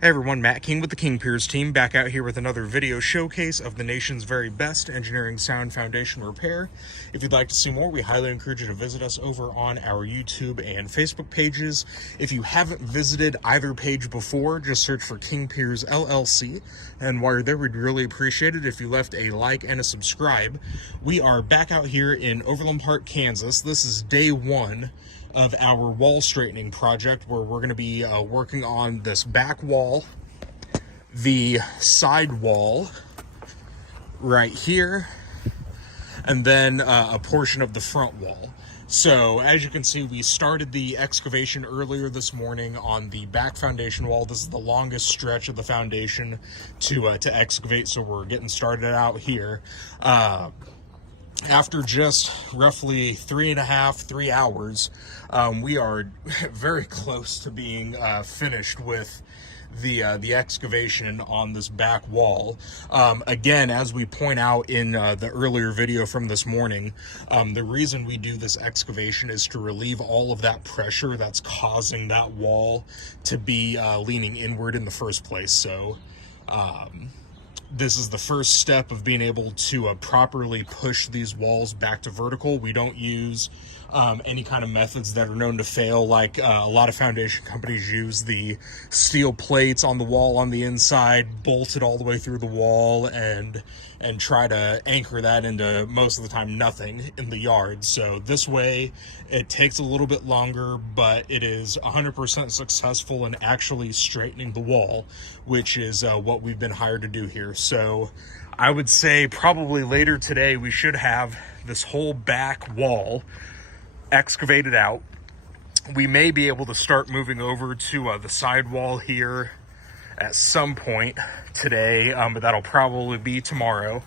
Hey everyone, Matt King with the King Piers team, back out here with another video showcase of the nation's very best engineering sound foundation repair. If you'd like to see more, we highly encourage you to visit us over on our YouTube and Facebook pages. If you haven't visited either page before, just search for King Piers LLC. And while you're there, we'd really appreciate it if you left a like and a subscribe. We are back out here in Overland Park, Kansas. This is day one of our wall straightening project, where we're going to be working on this back wall, the side wall right here, and then a portion of the front wall. So as you can see, we started the excavation earlier this morning on the back foundation wall. This is the longest stretch of the foundation to excavate, so we're getting started out here. After just roughly 3 hours, we are very close to being finished with the excavation on this back wall. Again, as we point out in the earlier video from this morning, the reason we do this excavation is to relieve all of that pressure that's causing that wall to be leaning inward in the first place. So this is the first step of being able to properly push these walls back to vertical. We don't use any kind of methods that are known to fail, like a lot of foundation companies use the steel plates on the wall on the inside, bolted all the way through the wall, and try to anchor that into, most of the time, nothing in the yard. So this way, it takes a little bit longer, but it is 100% successful in actually straightening the wall, which is what we've been hired to do here. So I would say probably later today, we should have this whole back wall excavated out. We may be able to start moving over to the side wall here at some point today, but that'll probably be tomorrow.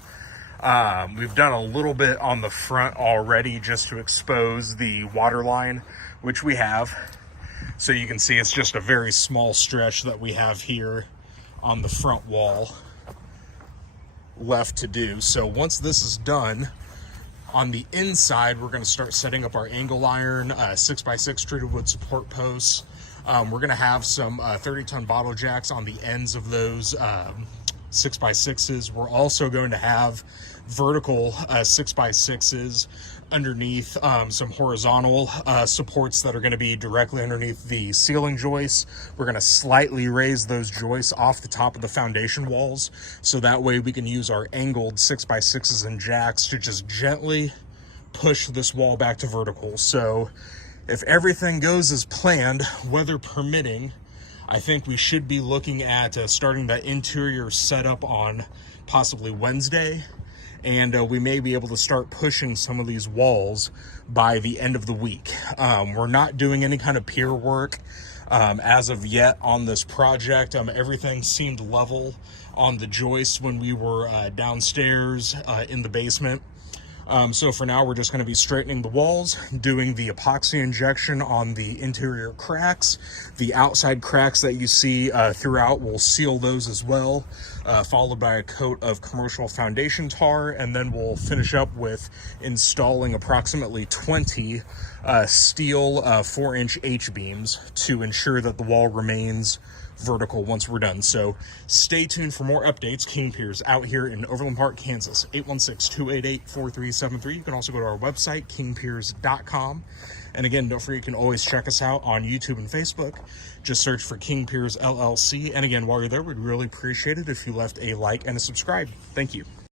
We've done a little bit on the front already just to expose the water line, which we have. So you can see it's just a very small stretch that we have here on the front wall left to do. So once this is done, on the inside, we're going to start setting up our angle iron 6x6 treated wood support posts. We're going to have some 30-ton bottle jacks on the ends of those 6x6s. We're also going to have vertical 6x6s underneath some horizontal supports that are going to be directly underneath the ceiling joists. We're going to slightly raise those joists off the top of the foundation walls, so that way we can use our angled 6x6s and jacks to just gently push this wall back to vertical. So if everything goes as planned, weather permitting, I think we should be looking at starting that interior setup on possibly Wednesday. And we may be able to start pushing some of these walls by the end of the week. We're not doing any kind of pier work as of yet on this project. Everything seemed level on the joists when we were downstairs in the basement. So for now, we're just going to be straightening the walls, doing the epoxy injection on the interior cracks. The outside cracks that you see throughout, we'll seal those as well, followed by a coat of commercial foundation tar, and then we'll finish up with installing approximately 20 steel 4-inch H-beams to ensure that the wall remains vertical once we're done. So stay tuned for more updates. King Piers out here in Overland Park, Kansas. 816-288-4373. You can also go to our website, kingpiers.com. And again, don't forget, you can always check us out on YouTube and Facebook. Just search for King Piers LLC. And again, while you're there, we'd really appreciate it if you left a like and a subscribe. Thank you.